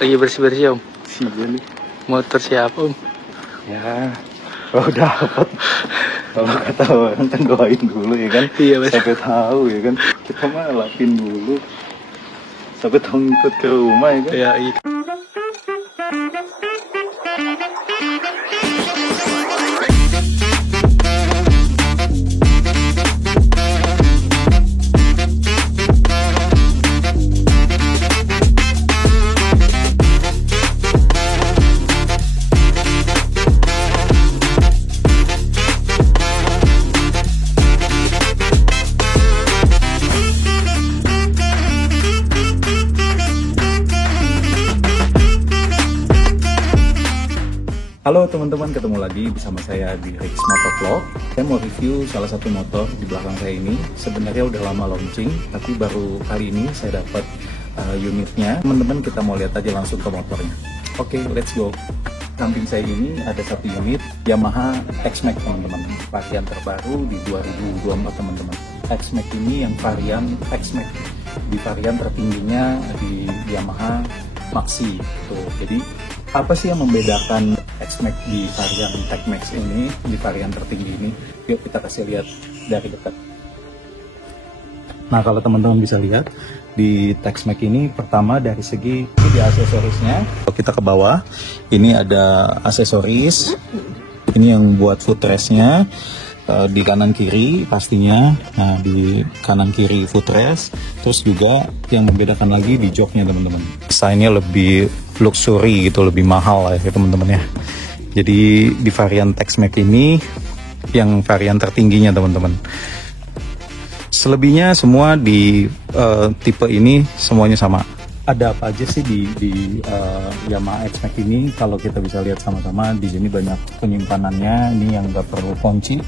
Lagi bersih-bersih om. Iya nih. Motor siapa om? Ya, kalau dapet. Kalau kata orang kan doain dulu ya kan. Iya mas. Sampai tahu ya kan. Kita mah lapin dulu. Sampai tahu ngikut ke rumah ya kan. Iya iya. Halo teman-teman, ketemu lagi bersama saya di Rix Motovlog. Saya mau review salah satu motor di belakang saya ini. Sebenarnya udah lama launching, tapi baru kali ini saya dapat unitnya. Teman-teman, kita mau lihat aja langsung ke motornya. Oke, let's go. Samping saya ini ada satu unit Yamaha X-Max teman-teman. Varian terbaru di 2024 teman-teman. X-Max ini yang varian X-Max. Di varian tertingginya di Yamaha Maxi. Tuh, jadi apa sih yang membedakan X-Max di varian Tech-Max ini, di varian tertinggi ini? Yuk kita kasih lihat dari dekat. Nah, kalau teman-teman bisa lihat di Tech-Max ini, pertama dari segi di aksesorisnya. Kalau kita ke bawah, ini ada aksesoris. Ini yang buat footrestnya. Di kanan kiri pastinya, nah di kanan kiri footrest, terus juga yang membedakan lagi di joknya teman-teman, desainnya lebih luxury gitu, lebih mahal lah ya teman-teman ya. Jadi di varian Tech-Max ini yang varian tertingginya teman-teman. Selebihnya semua di tipe ini semuanya sama. Ada apa aja sih di Yamaha X-Max ini? Kalau kita bisa lihat sama-sama, di sini banyak penyimpanannya. Ini yang nggak perlu kunci,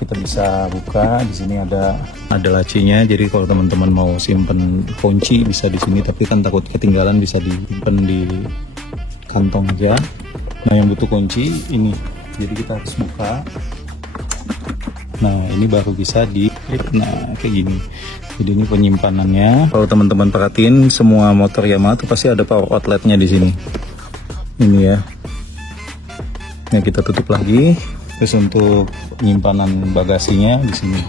kita bisa buka. Di sini ada lacinya, jadi kalau teman-teman mau simpen kunci bisa di sini, tapi kan takut ketinggalan, bisa disimpan di kantong aja. Nah, yang butuh kunci ini, jadi kita harus buka. Nah, ini baru bisa nah kayak gini. Jadi ini penyimpanannya. Kalau teman-teman perhatiin, semua motor Yamaha itu pasti ada power outletnya di sini. Ini ya. Nah, kita tutup lagi. Terus untuk penyimpanan bagasinya di sini.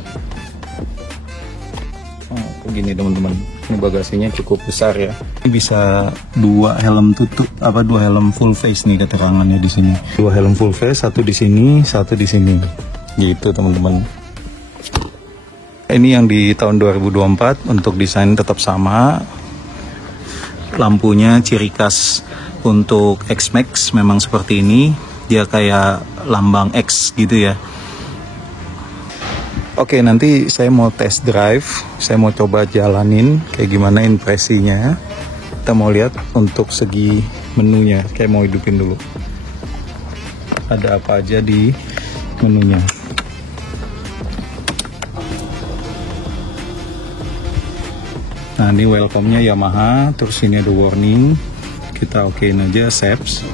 Oh, begini teman-teman. Ini bagasinya cukup besar ya. Ini bisa dua helm full face nih keterangannya di sini. Dua helm full face, satu di sini, satu di sini. Gitu teman-teman. Ini yang di tahun 2024, untuk desain tetap sama. Lampunya ciri khas untuk X-Max memang seperti ini. Dia kayak lambang X gitu ya. Oke, nanti saya mau test drive. Saya mau coba jalanin kayak gimana impresinya. Kita mau lihat untuk segi menunya. Kayak mau hidupin dulu. Ada apa aja di menunya. Nah, ini welcome-nya Yamaha. Terus ini ada warning. Kita okein aja SEPS.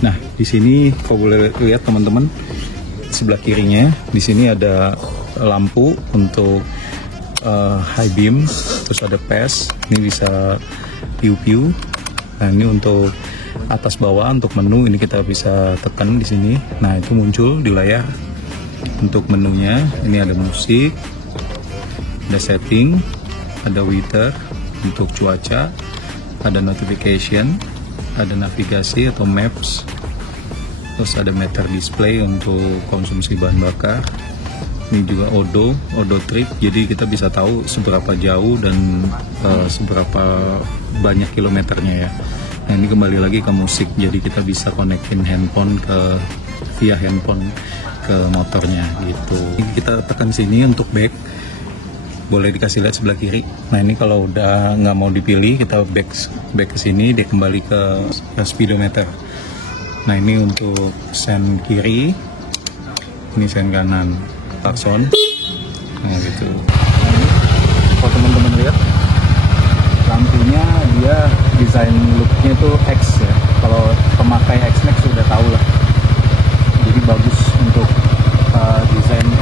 Nah, di sini kalau boleh lihat teman-teman, sebelah kirinya di sini ada lampu untuk high beam, terus ada PES, ini bisa piu-piu. Nah, ini untuk atas bawah, untuk menu ini kita bisa tekan di sini. Nah, itu muncul di layar untuk menunya. Ini ada musik, ada setting, ada weather untuk cuaca, ada notification, ada navigasi atau maps, terus ada meter display untuk konsumsi bahan bakar. Ini juga odo trip, jadi kita bisa tahu seberapa jauh dan seberapa banyak kilometernya ya. Nah, ini kembali lagi ke musik, jadi kita bisa connectin handphone via handphone ke motornya gitu. Ini kita tekan sini untuk back, boleh dikasih lihat sebelah kiri. Nah, ini kalau udah nggak mau dipilih, kita back ke sini, dia kembali ke speedometer. Nah, ini untuk sen kiri, ini sen kanan, klakson. Nah, gitu. Kalau teman-teman lihat, lampunya dia desain looknya tuh X ya. Kalau pemakai X-Max sudah tahu lah. Jadi bagus untuk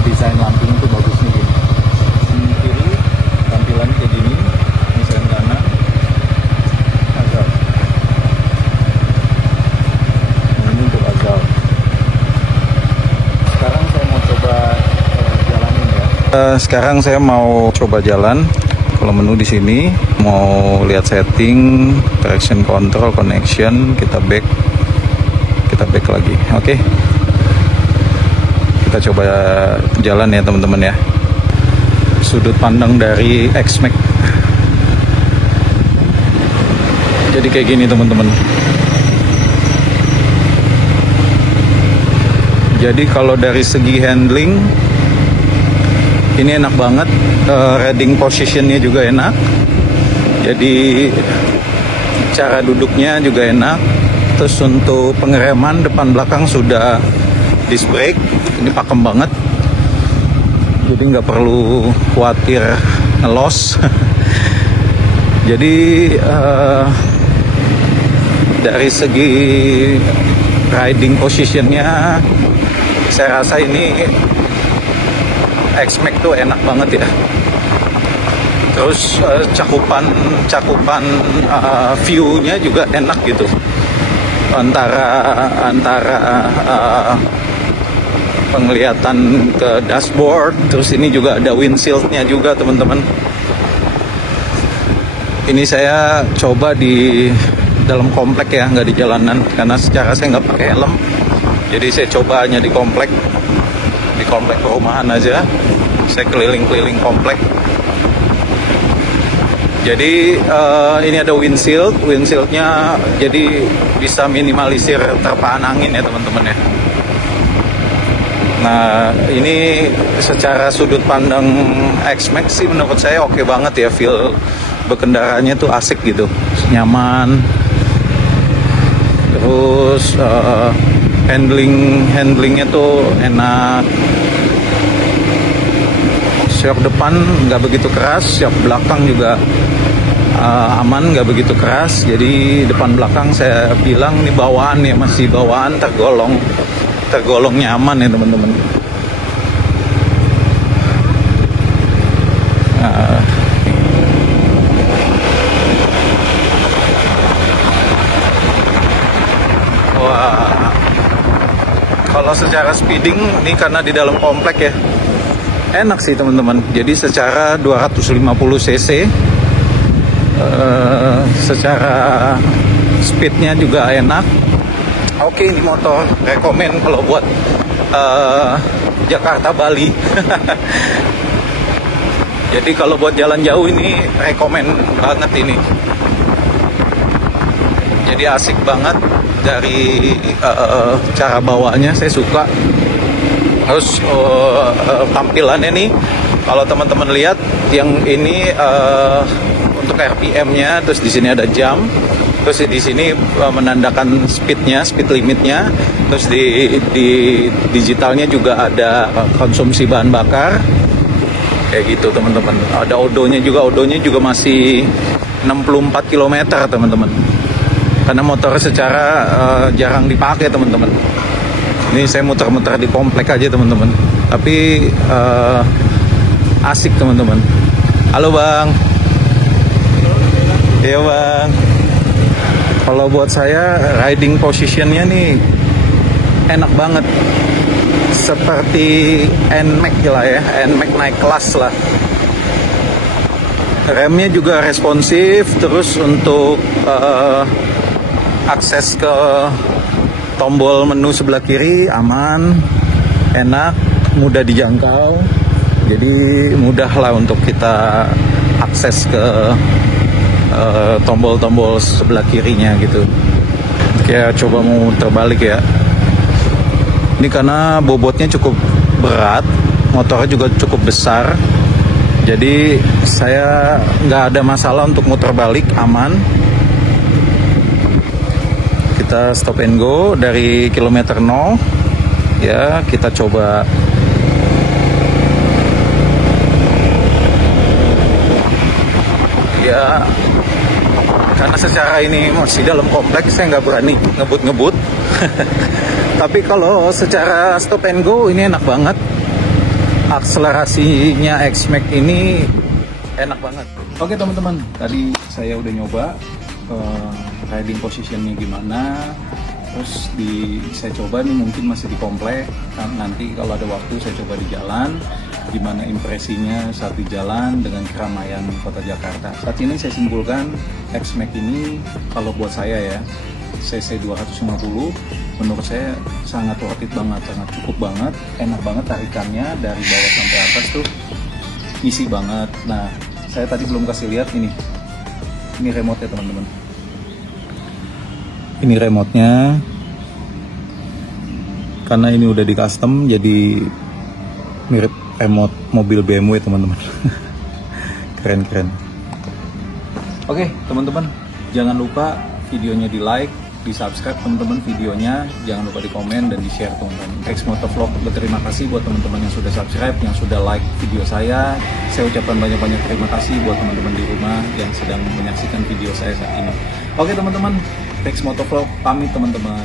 desain lampunya tuh bagus nih gini. Sen kiri tampilannya kayak gini, ini sen kanan. Sekarang saya mau coba jalan. Kalau menu di sini mau lihat setting, traction control, connection, kita back lagi. Oke. Kita coba jalan ya teman-teman ya. Sudut pandang dari X-Max. Jadi kayak gini teman-teman. Jadi kalau dari segi handling ini enak banget, riding positionnya juga enak. Jadi cara duduknya juga enak. Terus untuk pengereman depan belakang sudah disc brake, ini pakem banget. Jadi nggak perlu khawatir ngelos. Jadi dari segi riding positionnya, saya rasa ini X-Max tuh enak banget ya. Terus cakupan view-nya juga enak gitu. Antara penglihatan ke dashboard, terus ini juga ada windshield-nya juga teman-teman. Ini saya coba di dalam komplek ya, nggak di jalanan, karena secara saya nggak pakai helm. Jadi saya coba hanya di komplek perumahan aja. Saya keliling-keliling komplek. Jadi ini ada windshieldnya, jadi bisa minimalisir terpaan angin ya teman-teman ya. Nah ini secara sudut pandang X-Max sih menurut saya oke banget ya, feel berkendaranya tuh asik gitu, nyaman. Terus handlingnya tuh enak. Shock depan nggak begitu keras, shock belakang juga aman, nggak begitu keras. Jadi depan belakang saya bilang ini bawaan ya, masih bawaan, tergolong nyaman ya teman-teman. Wah, kalau secara speeding ini karena di dalam komplek ya, enak sih teman-teman. Jadi secara 250 cc, secara speednya juga enak. Oke, ini motor rekomen kalau buat Jakarta Bali. Jadi kalau buat jalan jauh ini rekomen banget ini. Jadi asik banget dari cara bawanya, saya suka. Terus tampilannya nih, kalau teman-teman lihat yang ini untuk RPM-nya, terus di sini ada jam, terus di sini menandakan speed limitnya, terus di digitalnya juga ada konsumsi bahan bakar, kayak gitu teman-teman. Ada odonya juga masih 64 km teman-teman. Karena motor secara jarang dipakai teman-teman. Ini saya muter-muter di komplek aja teman-teman. Tapi asik teman-teman. Halo bang. Iya bang. Kalau buat saya riding positionnya nih enak banget. Seperti NMAX lah ya, NMAX naik kelas lah. Remnya juga responsif. Terus untuk akses ke tombol menu sebelah kiri aman, enak, mudah dijangkau. Jadi mudah lah untuk kita akses ke tombol-tombol sebelah kirinya gitu. Kayak coba mau terbalik ya. Ini karena bobotnya cukup berat, motornya juga cukup besar. Jadi saya nggak ada masalah untuk muter balik, aman. Kita stop and go dari kilometer 0 ya, kita coba ya, karena secara ini masih dalam kompleks saya nggak berani ngebut tapi kalau secara stop and go ini enak banget. Akselerasinya X-Max ini enak banget. Oke teman-teman, tadi saya udah nyoba riding positionnya gimana, terus saya coba nih, mungkin masih di komplek, nanti kalau ada waktu saya coba di jalan. gimana impresinya saat di jalan dengan keramaian kota Jakarta. Saat ini saya simpulkan X-Max ini kalau buat saya ya, CC 250 menurut saya sangat worth it banget, sangat cukup banget, enak banget tarikannya dari bawah sampai atas tuh isi banget. Nah, saya tadi belum kasih lihat ini remote ya teman-teman. Ini remote-nya, karena ini udah di custom jadi mirip remote mobil BMW teman-teman. Keren-keren. Oke teman-teman, jangan lupa videonya di like, di subscribe teman-teman videonya, jangan lupa di komen dan di share teman-teman. X Motovlog berterima kasih buat teman-teman yang sudah subscribe, yang sudah like video saya. Saya ucapkan banyak-banyak terima kasih buat teman-teman di rumah yang sedang menyaksikan video saya saat ini. Oke teman-teman, X Motovlog pamit teman-teman.